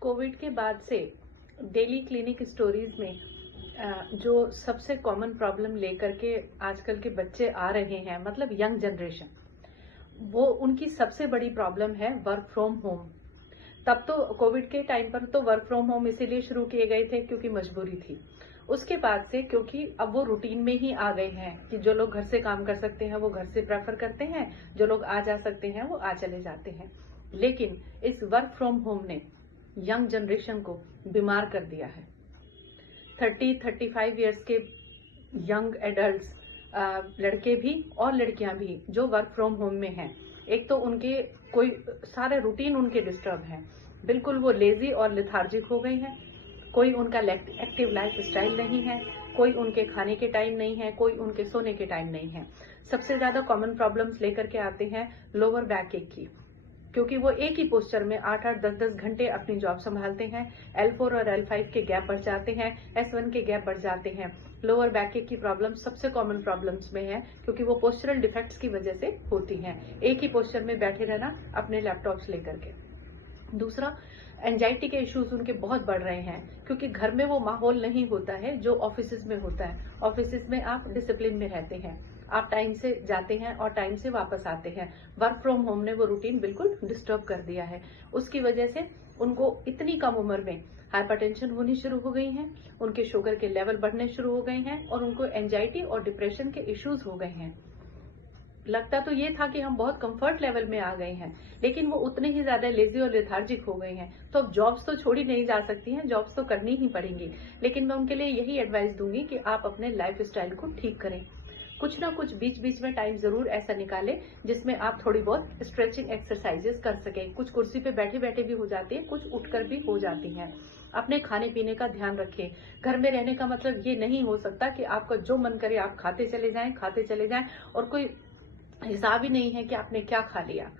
Covid के बाद से डेली क्लिनिक स्टोरीज में जो सबसे कॉमन प्रॉब्लम लेकर के आजकल के बच्चे आ रहे हैं, मतलब यंग जनरेशन, वो उनकी सबसे बड़ी प्रॉब्लम है वर्क फ्रॉम होम। तब तो कोविड के टाइम पर तो वर्क फ्रॉम होम इसीलिए शुरू किए गए थे क्योंकि मजबूरी थी। उसके बाद से क्योंकि अब वो रूटीन में ही आ गए हैं कि जो लोग घर से काम कर सकते हैं वो घर से प्रेफर करते हैं, जो लोग आ जा सकते हैं वो आ चले जाते हैं। लेकिन इस वर्क फ्रॉम होम ने यंग जनरेशन को बीमार कर दिया है। 30-35 इयर्स के यंग एडल्ट्स, लड़के भी और लड़कियां भी जो वर्क फ्रॉम होम में हैं, एक तो उनके कोई सारे रूटीन उनके डिस्टर्ब हैं, बिल्कुल वो लेजी और लेथार्जिक हो गए हैं। कोई उनका एक्टिव लाइफ स्टाइल नहीं है, कोई उनके खाने के टाइम नहीं है, कोई उनके सोने के टाइम नहीं है। सबसे ज्यादा कॉमन प्रॉब्लम्स लेकर के आते हैं लोअर बैक एक की, क्योंकि वो एक ही पोस्चर में 8-8, 10-10 घंटे अपनी जॉब संभालते हैं। L4 और L5 के गैप बढ़ जाते हैं, S1 के गैप बढ़ जाते हैं। लोअर बैक की प्रॉब्लम सबसे कॉमन प्रॉब्लम्स में है, क्योंकि वो पोस्चरल डिफेक्ट्स की वजह से होती हैं। एक ही पोस्चर में बैठे रहना अपने लैपटॉप्स लेकर के। दूसरा, एंजाइटी के इश्यूज उनके बहुत बढ़ रहे हैं, क्योंकि घर में वो माहौल नहीं होता है जो ऑफिस में होता है। ऑफिस में आप डिसिप्लिन में रहते हैं, आप टाइम से जाते हैं और टाइम से वापस आते हैं। वर्क फ्रॉम होम ने वो रूटीन बिल्कुल डिस्टर्ब कर दिया है। उसकी वजह से उनको इतनी कम उम्र में हाइपरटेंशन होनी शुरू हो गई है, उनके शुगर के लेवल बढ़ने शुरू हो गए हैं और उनको एंजाइटी और डिप्रेशन के इश्यूज हो गए हैं। लगता तो ये था कि हम बहुत कंफर्ट लेवल में आ गए हैं, लेकिन वो उतने ही ज्यादा लेजी और लेथार्जिक हो गए हैं। तो अब जॉब्स तो छोड़ी नहीं जा सकती हैं, जॉब्स तो करनी ही पड़ेंगी। लेकिन मैं उनके लिए यही एडवाइस दूंगी कि आप अपने लाइफ स्टाइल को ठीक करें। कुछ ना कुछ बीच बीच में टाइम जरूर ऐसा निकालें जिसमें आप थोड़ी बहुत स्ट्रेचिंग एक्सरसाइजेस कर सकें। कुछ कुर्सी पे बैठे बैठे भी हो जाती है, कुछ उठकर भी हो जाती हैं। अपने खाने पीने का ध्यान रखें। घर में रहने का मतलब ये नहीं हो सकता कि आपका जो मन करे आप खाते चले जाएं और कोई हिसाब ही नहीं है कि आपने क्या खा लिया।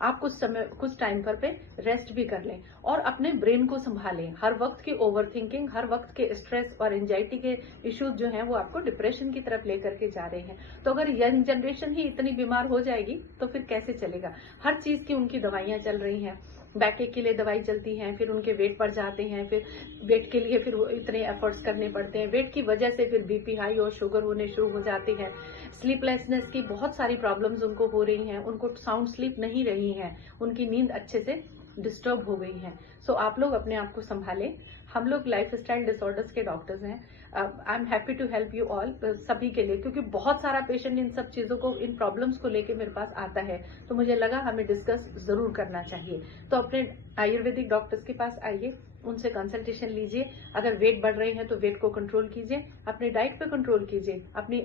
आप कुछ टाइम पर पे रेस्ट भी कर लें और अपने ब्रेन को संभालें। हर वक्त की ओवर थिंकिंग, हर वक्त के स्ट्रेस और एंजाइटी के इश्यूज जो हैं वो आपको डिप्रेशन की तरफ लेकर के जा रहे हैं। तो अगर यंग जनरेशन ही इतनी बीमार हो जाएगी तो फिर कैसे चलेगा। हर चीज की उनकी दवाइयां चल रही हैं, बैकएक के लिए दवाई चलती है, फिर उनके वेट बढ़ जाते हैं, फिर वेट के लिए फिर वो इतने एफर्ट्स करने पड़ते हैं। वेट की वजह से फिर बीपी हाई और शुगर होने शुरू हो जाते हैं। स्लीपलेसनेस की बहुत सारी प्रॉब्लम्स उनको हो रही हैं, उनको साउंड स्लीप नहीं रही है, उनकी नींद अच्छे से डिस्टर्ब हो गई है। सो आप लोग अपने आप को संभालें। हम लोग लाइफ स्टाइल डिसऑर्डर्स के डॉक्टर्स हैं। I am happy to help you all, सभी के लिए, क्योंकि बहुत सारा पेशेंट इन सब चीजों को, इन प्रॉब्लम्स को लेके मेरे पास आता है, तो मुझे लगा हमें डिस्कस जरूर करना चाहिए। तो अपने आयुर्वेदिक डॉक्टर्स के पास आइए, उनसे कंसल्टेशन लीजिए। अगर वेट बढ़ रहे हैं तो वेट को कंट्रोल कीजिए, अपने डाइट पे कंट्रोल कीजिए, अपनी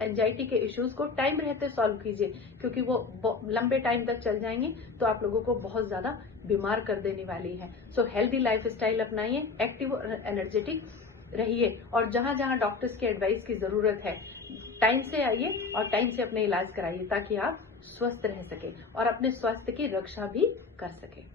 एंजाइटी के इश्यूज को टाइम रहते सॉल्व कीजिए, क्योंकि वो लंबे टाइम तक चल जाएंगे तो आप लोगों को बहुत ज्यादा बीमार कर देने वाली है। सो हेल्दी लाइफ स्टाइल अपनाइए, एक्टिव और एनर्जेटिक रहिए, और जहां जहां डॉक्टर्स की एडवाइस की जरूरत है टाइम से आइए और टाइम से अपने इलाज कराइए, ताकि आप स्वस्थ रह सके और अपने स्वास्थ्य की रक्षा भी कर सके।